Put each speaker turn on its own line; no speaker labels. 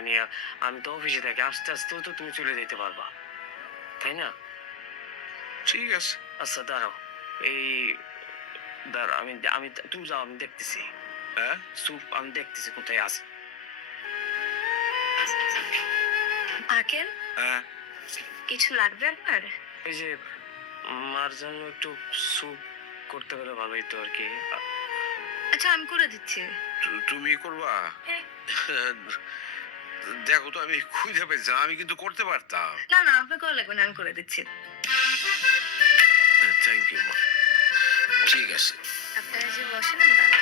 মাথায় নিয়ে আমি তো অফিসে থাকি আস্তে আস্তেও তো তুমি চলে যেতে পারবা। তাই না?
ঠিক আছে।
আচ্ছা দাঁড়াও। এই দাঁড়াও আমি আমি তুমি যাও আমি দেখতেছি।
হ্যাঁ?
সুপ আমি দেখতেছি কোথায় আছে।
আকেল
হ্যাঁ।
কিছু লাগবে আপনার?
এই যে মার জন্য একটু স্যুপ করতে পারলে ভালোই তো আর কি।
আচ্ছা আমি করে দিচ্ছি।
তুমি করবা?
হ্যাঁ।
দেখো তো আমি খুঁজে পেয়েছি আমি কিন্তু করতে পারতাম।
না না আপনি করা লাগবে না আমি করে দিচ্ছি।
থ্যাংক ইউ ঠিক আছে।
আপনারা যে বসেন আমি দাঁড়াচ্ছি।